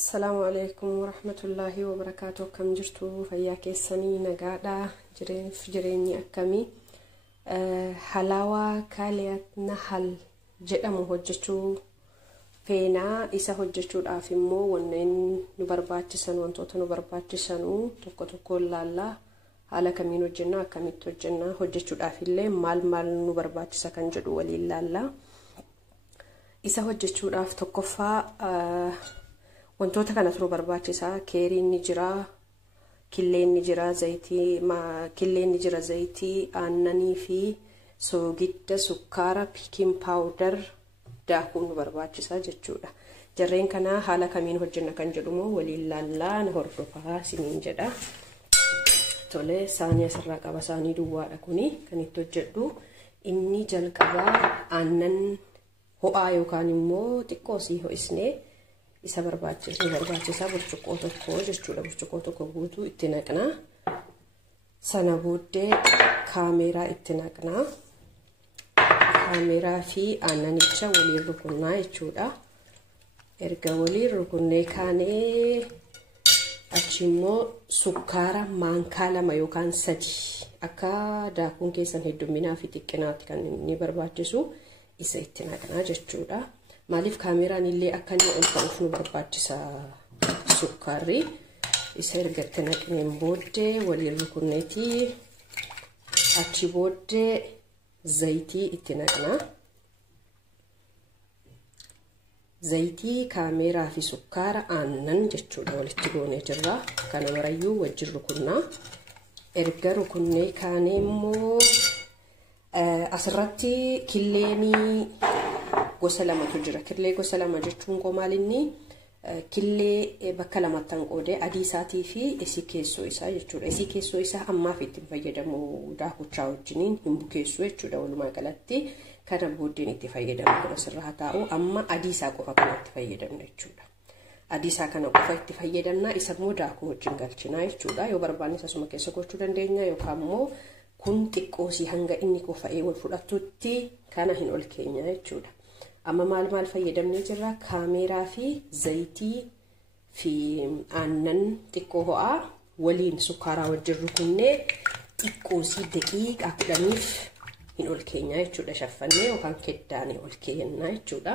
Assalamu alaikum warahmatullahi wabarakatuh. Kam jirtu fayyaa keessanii nagaadha. Jireenyi akkamii? Halawaa kaaliyaat nahal jedhamu hojjechuu feenaa. Isa hojjechuudhaaf immoo wanneen nu barbaachisan wantoota nu barbaachisan tokko tokko ilaalla. Haala kamiin hojjenna, akkamitti hojjenna, hojjechuudhaaf illee maal nu barbaachisa kan jedhu waliin ilaalla. Isa hojjechuudhaaf tokkoffaa wantoota kanatu nu barbaachisa. Keeriin ni jira, killeen ni jira, zayitii, aannanii fi soogidda, sukkaara, piikin paawudar, daakuu nu barbaachisa jechuudha. Jarreen kana haala kamiin hojjenna kan jedhumoo waliin ilaallaa. Na hordofaa isiniin jedha. Tole, saanii asirraa qaba. Saanii duwwaadha kuni kan itti hojjedhu. Inni jalqabaa aannan ho'aa yookaan immoo xiqqoo sii ho'isnee isa barbaachisa burcuqqoo tokko jechuudha. Burcuqqoo tokko guutuu itti naqna. Sana booddee kaameraa itti naqna. Kaameraa fi aannanicha waliin rukunnaa jechuudha. Erga waliin rukunnee kaanee achi immoo sukkaara maankaa 2 yookaan 3 akka daakuun keessan hedduminaa fi xiqqinaatti kan inni barbaachisu isa itti naqna jechuudha. Maaliif kaameraan illee akka inni ol ka'uuf nu barbaachisa sukkaarri. Isa erga itti naqneen booddee waliin rukunneetii achi booddee zayitii itti naqna. Zayitii, kaameraa fi sukkaara, aannan jechuudha walitti goonee jirra. Kana marayyuu wajjin rukunnaa. Erga rukunnee kaanee immoo asirratti killeenii gosa 2tu jira. Killee gosa 2 jechuun maalinni killee bakka 2 qoodee adii isaatii fi isii keessoo isaa jechuudha. Isii keessoo isaa ammaaf itti fayyadamu daakuchaa wajjiniin hin bukeessu jechuudha. Walumaa galatti kana booddeen itti fayyadamu kun asirraa taa'u. Amma adii isaa qofa kan itti fayyadamna jechuudha. Adii isaa kana qofa itti fayyadamna. Isa immoo daakuu wajjin galchina jechuudha. Yoo barbaanne asuma keessa gochuu dandeenya yookaan immoo kun xiqqoosii hanga inni qofa'ee wal fudhatutti kana hin ol keenya jechuudha. Amma maal fayyadamnee jirra? Kaameraa fi zayitii fi aannan xiqqoo ho'aa waliin sukkaaraa wajjin rukunnee xiqqoosii daqiiqaa 10 hin ol keenya jechuudha. Shaffannee yookaan keddaanee ol keenya jechuudha.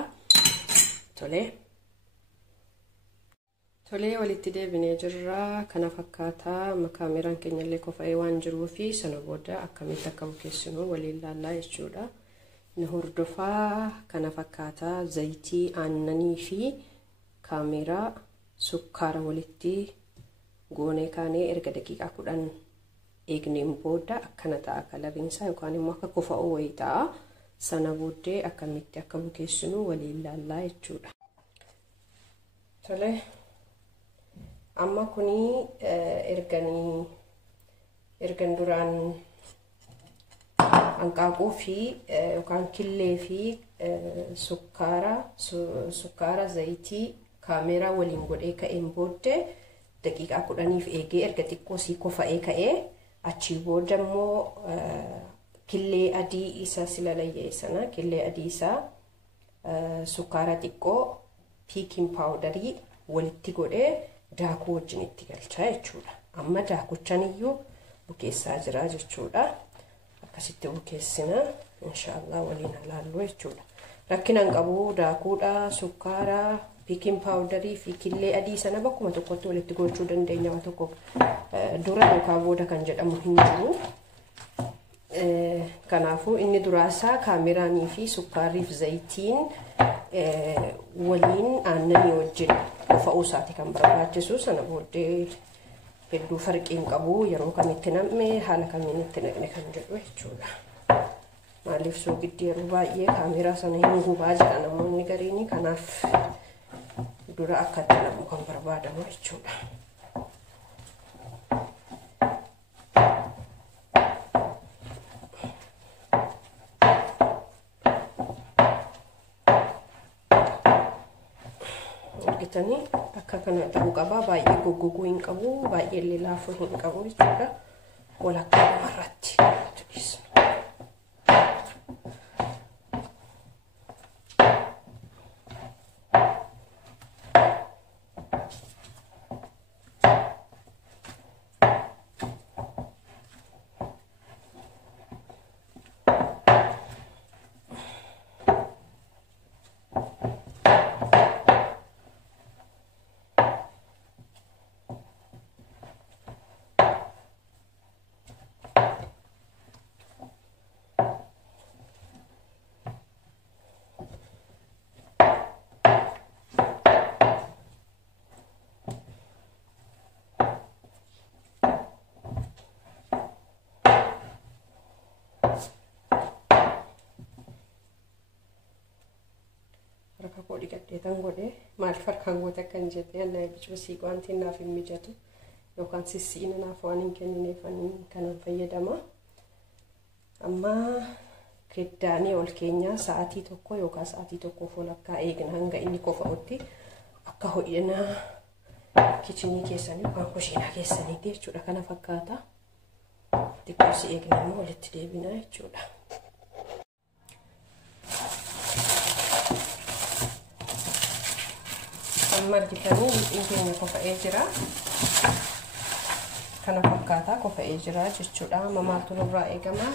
Tole, walitti deebinee jirra. Kana fakkaataa kaameraan keenya illee qofa'ee waan jiruu fi sana booda akkamitti akka bukeessinu waliin ilaallaa jechuudha. Na hordofaa. Kana fakkaataa zayitii, aannanii fi kaameraa, sukkaara walitti goonee kaanee erga daqiiqaa 10 eegneen booda akkana ta'a kalariinsaa yookaan immoo akka qofa'uu wayii ta'a. Sana booddee akkamitti akka bukeessinu waliin ilaallaa jechuudha. Tole, amma kuni ergan duraan hanqaaquu fi yookaan killee fi sukkaara, zayitii, kaameraa waliin godhee ka'een booddee daqiiqaa 10 eegee erga xiqqoo sii qofa'ee ka'ee achi booda immoo killee adii isaa silalayyee sana killee adii isaa sukkaara xiqqoo, piikin paawudarii walitti godhee daakuu wajjin itti galchaa jechuudha. Amma daakuchaniyyuu bukeessaa jira jechuudha. Akkasitti bukeessina inshaallah waliin ilaallu jechuudha. Rakkinaan qabu daakuudha, sukkaara, piikin paawudarii fi killee adii sana bakkuma tokkotti walitti gochuu dandeenya. Waan tokko dura yookaan booda kan jedhamu hin jiru. Kanaafuu inni duraasaa kaameraanii fi sukkaarrii fi zayitiin waliin aannanii wajjin qofa'uu isaati kan barbaachisu. Sana booddee hedduu farqiin qabu yeroo kamitti nam'e haala kamiin itti naqne kan jedhu jechuudha. Maaliif soogiddi yeroo baay'ee kaameraa sana hin gubaa jedha namoonni gariini. Kanaaf dura akka itti naqu kan barbaadamu jechuudha. Argitanii akka kana ta'uu qaba. Baay'ee goggoguu hin qabu, baay'ee illee laafuu hin qabu jechuudha. Walakkaa irratti koo dhiqadheetan godhe maaliif harkaan goote akkan jedhee anna bichuu wanti naaf hin mijatu yookaan sissiina naaf waan hin kennineef kanan fayyadama. Amma keddaanii ol keenyaa sa'aatii tokko yookaan sa'aatii tokkoof ol akka eegna hanga inni qofa'utti akka ho'ina kichinii keessanii yookaan kushiinaa keessaniitti jechuudha. Kana fakkaata. Xiqqoosi eegna immoo walitti deebina jechuudha. Amma argitanii lixxiin keenya qofa'ee jira. Kana fakkaata qofa'ee jira jechuudha. Amma maaltu nurraa eegama?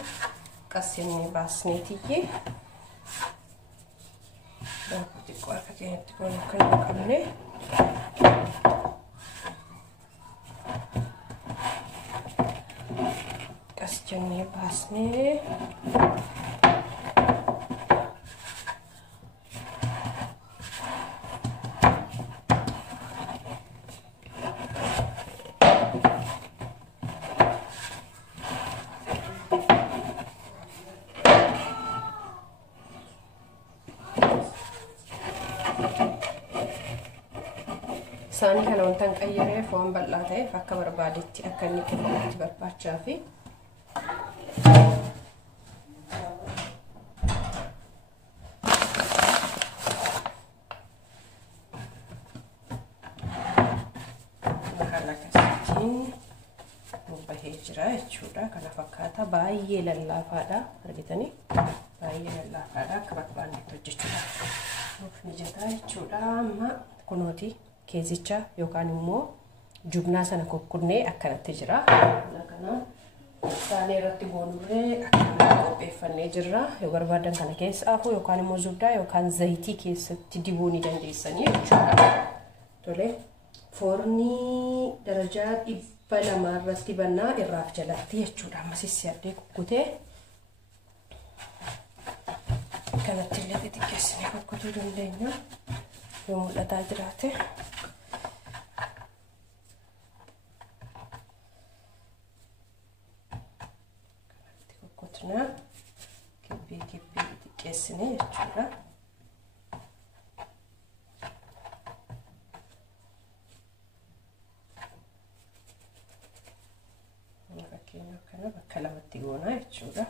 Qasinni baasneetiyye. Xiqqoo akka keenyatti kun kan hin qabne. Qasjannee baasnee. Saani kana wantan qayyareef waan bal'aa ta'eef akka barbaadetti akka inni qofatti barbaachaa fi haala akkasiitiin bahee jira jechuudha. Kana fakkaata baay'ee lallaafaadha argitanii baay'ee lallaafaadha akka barbaadetti hojjechuudha. Nuuf mijataa jechuudha. Amma kunooti keezicha yookaan immoo jubnaa sana kokkunnee akkanatti jira. Kana saanii irratti goonurree akkanatti qopheeffannee jirra. Yoo barbaadan kana keessa afuu yookaan immoo zubdaa yookaan zayitii keessatti dibuu ni dandeessanii jechuudha. Tole foornii darajaa 200 irratti bannaa irraaf jalatti jechuudha. Amma sissiyaaddee kukkutee kanatti illee xixiqqeessinee kukkutuu dandeenya yoo mul'ataa jiraate. Kanatti kukkutnaa kibbii xiqqeessinee jechuudha. Fakkeenyaaf kana bakka lamatti goonaa jechuudha.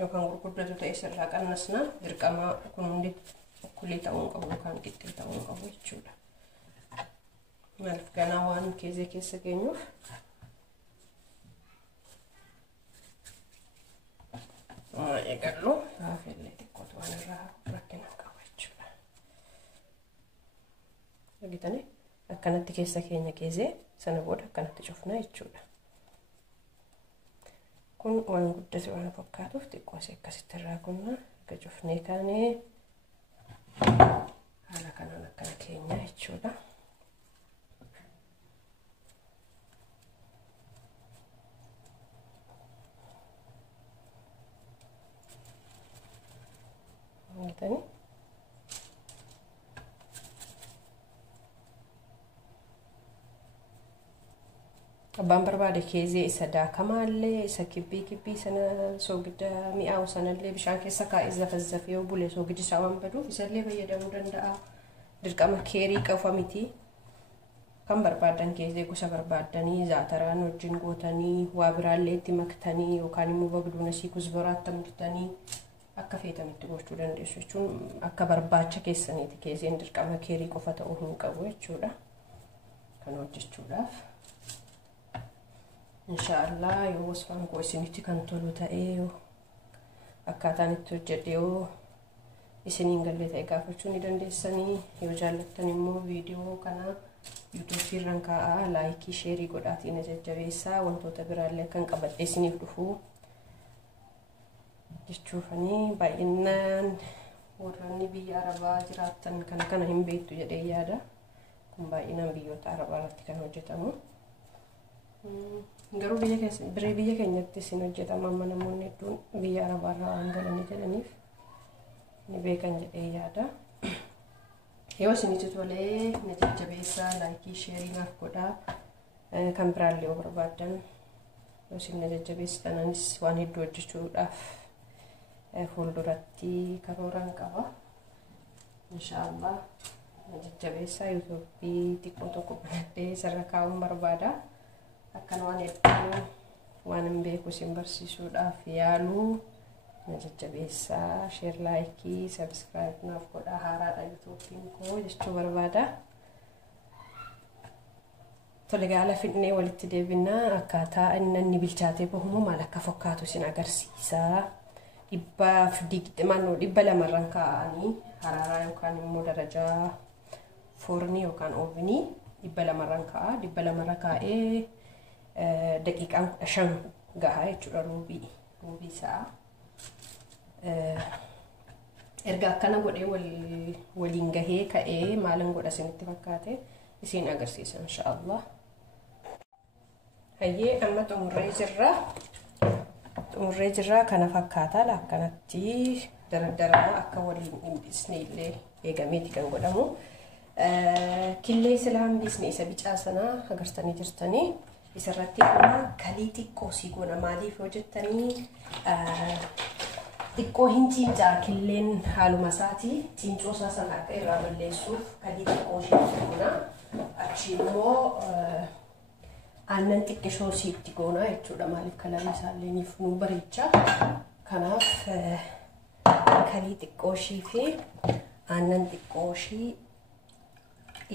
Yookaan gurguddatu ta'e sirraa qannasna dirqama kun hundi ukkulii ta'uu qabu yookaan qixxee ta'uu qabu jechuudha. Maaliif ganaa waan keezee keessa geenyuuf eegallu haafellee xiqqootu waan irraa rakkina qaba jechuudha. Argitanii akkanatti keessa keenya keezee sana booda akkanatti cufna jechuudha. Kun waan guddatu waan fakkaatuuf xiqqoo asii akkasitti irraa kunna akka cufnee kaanee haala kanaan akkana keenya jechuudha. Argitanii abbaan barbaade keezee isa daakamaallee isa kibbii sana soogidda mi'aawu sanallee bishaan keessa kaa'ee zafazzafee yoo bule soogiddi isaa waan baduuf isallee fayyadamuu danda'a. Dirqama keerii qofa miti. Kan barbaadan keezee gosa barbaadanii zaataraan wajjin gootanii waa biraallee itti maktanii yookaan immoo bagduuna sii kuzbaraatti murtanii akka feetamitti gochuu dandeessu jechuun akka barbaacha keessaniiti. Keezeen dirqama keerii qofa ta'uu hin qabu jechuudha. Kan hojjechuudhaaf Inshallah yoo wasfaan koo isinitti kan tolu ta'ee akkaataan itti hojjedhe yoo isiniin galle ta'e gaafachuu ni dandeessanii. Yoo jaallattan immoo viidiyoo kana YouTube irraan kaa'aa laayikii sheerii godhaatiin jajjabeessaa wantoota biraallee kan qabadhe isiniif dhufu jechuufanii baay'inaan warroonni biyya Arabaa jiraattan kana hin beektu jedhee yaada. kun baay'inaan biyyoota arabaa irratti kan hojjetamu. Garuu biyya keenyatti isin hojjetama amma namoonni hedduun biyya arabaa irraa waan galanii jedhaniif ni beekan jedhee yaada. Yoo isinitti tolee na jajjabeessaa laayikii sheerii naaf godhaa. Kan biraallee yoo barbaadan yoo isin na jajjabeessitananis waan hedduu hojjechuudhaaf fuulduratti karooran qaba. Inshaallah na jajjabeessaa yuutuubii xiqqoo tokko banadhee sarara kaa'uun barbaada. Akkan waan hedduu waan hin beeku isin barsiisuudhaaf yaaluu na jajjabeessaa sheer laayikii sabskiraayib naaf godhaa. Haaraadha yuutuubiin koo jechuu barbaada. Tole gaala fidnee walitti deebinaa akkaataa inni bilchaatee bahumu maal akka fakkaatu isin agarsiisaa. 200 kaa'anii haraaraa yookaan immoo darajaa foornii yookaan oovnii 200 kaa'a. 200 kaa'ee daqiiqaan 15 gahaa jechuudha ruubii isaa. Erga akkana godhee waliin gahee ka'ee maalan godha isinitti fakkaate isin agarsiisa inshaallah. Hayyee amma xumurree jirra kana fakkaata akkanatti daradaraa akka waliin hambisne illee eegameeti kan godhamu. Killee sila hambisne isa bicaa sanaa agartanii jirtanii isarratti kuma kalii xiqqoo sii goona. Maaliif hojjettanii xiqqoo hin cincaa killeen haaluma isaatii cincoo isaa sana akka irraa balleessuuf kalii xiqqoo ishee goona. Achi immoo aannan xiqqishoo siitti goona jechuudha. Maaliif kalarii isaallee niif nuu bareecha. Kanaaf kalii xiqqoo ishii fi aannan xiqqoo ishii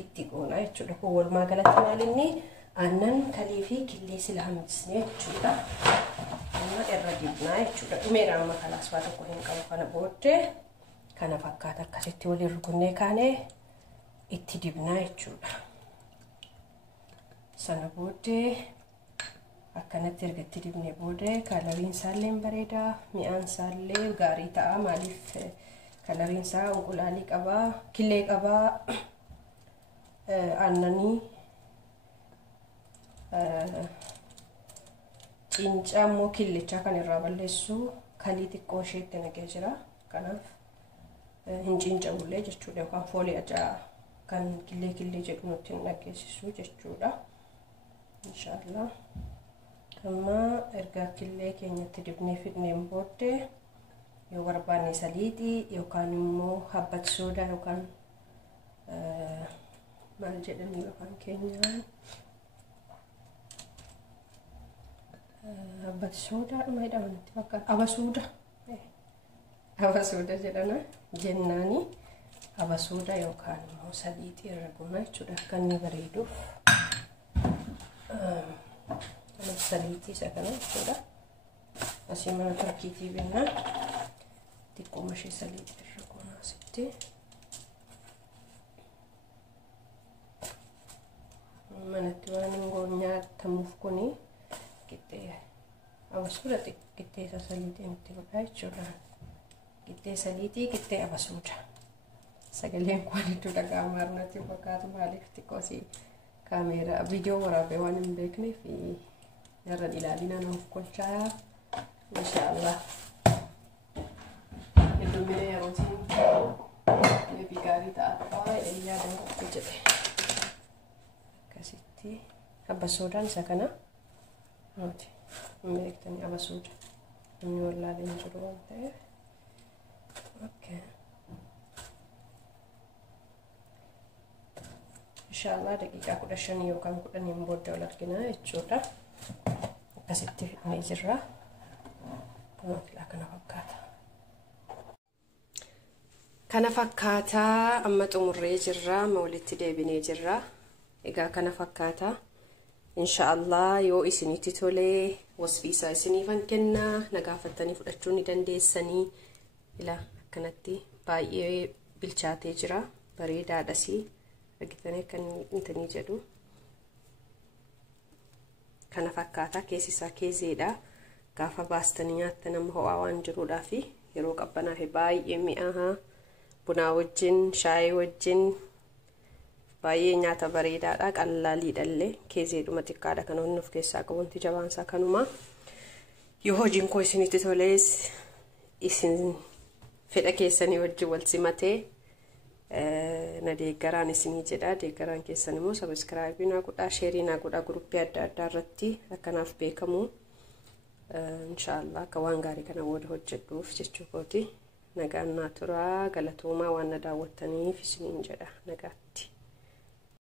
itti goona jechuudha. Kun walumaa galatti maalinni aannan kalii fi killee sila hambisne jechuudha. Amma irra dibnaa jechuudha. Dhumeera amma kalaas waa tokko hin qabu. Kana booddee kana fakkaata akkasitti waliin rukunnee kaanee itti dibnaa jechuudha. Sana booddee akkanatti erga itti dibnee booddee kalariin isaallee bareeda, mi'aan isaallee gaarii ta'a. Maaliif kalariin isaa unqulaalii qabaa, killee qabaa, aannanii cincaa immoo killichaa kan irraa balleessu kalii xiqqoo isheetti naqee jira. Kanaaf hin cinca'ullee jechuudha yookaan foolii ajaa kan killee jedhu nutti hin dhageessisu jechuudha. Inshaallah amma erga killee keenyatti dibnee fidneen booddee yoo barbaanne saliixii yookaan immoo habbat soodaa yookaan maal jedhanii yookaan keenyaan habbat soodaa dhuma jedhamanitti fakkaata. Abasuuda jedhana jennaani. Abasuuda yookaan immoo saliixii irra goona jechuudha akka inni bareeduuf. Saliixii isa kana jechuudha. Asii mana turkiitii binnaa xiqqooma ishee saliixii irra goona asitti. Manatti waan hin nyaatamuuf kuni qixxee abasuuda qixxee isa saliixiin itti godhaa jechuudha. Qixxee saliixii qixxee abasuuda. Sagaleen kun hedduu dhaga'amaa irratti fakkaatu maaliif xiqqoosii kaameeraa viidiyoo waraabee waan hin beekneef irra ilaalinaa nuuf kolchaa inshaallah. Heddumina yerootiin leebii gaarii ta'a yaadan qophii jedhe akkasitti. Abasuudaan isa kana nuti hin beektanii abasuuda namni wallaalee hin jiru waan ta'eef. Inshaallah daqiiqaa 15 yookaan 10 booda wal arginaa jechuudha. Akkasitti fidnee jirra. Kana fakkaata. Kana fakkaata amma xumurree jirra. Amma walitti deebinee jirra. Egaa kana fakkaata. Inshaallah yoo isinitti tolee wasfiisaa isiniifan kennaa nagaafattanii fudhachuu ni dandeessanii. Ilaa akkanatti baay'ee bilchaatee jira. Bareedaadhasi. Argitanii kan intanii jedhu kana fakkaata. Keessi isaa keezeedha. Gaafa baastanii nyaattan nama ho'aa waan jiruudhaa fi yeroo qabbanaa fi baay'ee mi'aaha. Bunaa wajjin, shaayii wajjin baay'ee nyaata bareedaadha qal'aaliidhallee keezeedhuma xiqqaadha kan inni of keessaa qabu wanti jabaansaa kanuma yoo hojiin koo isinitti tolees isin fedha keessanii wajjin wal simatee na deeggaraan isinii jedha deeggaraan keessan immoo subscribe na godhaa share na godhaa guruppii adda addaa irratti akkanaaf beekamu inshallah akka waan gaarii kana hojjedhuuf jechuudha nagaan naa turaa galatoomaa waan na daawwattaniif isiniin jedha nagaatti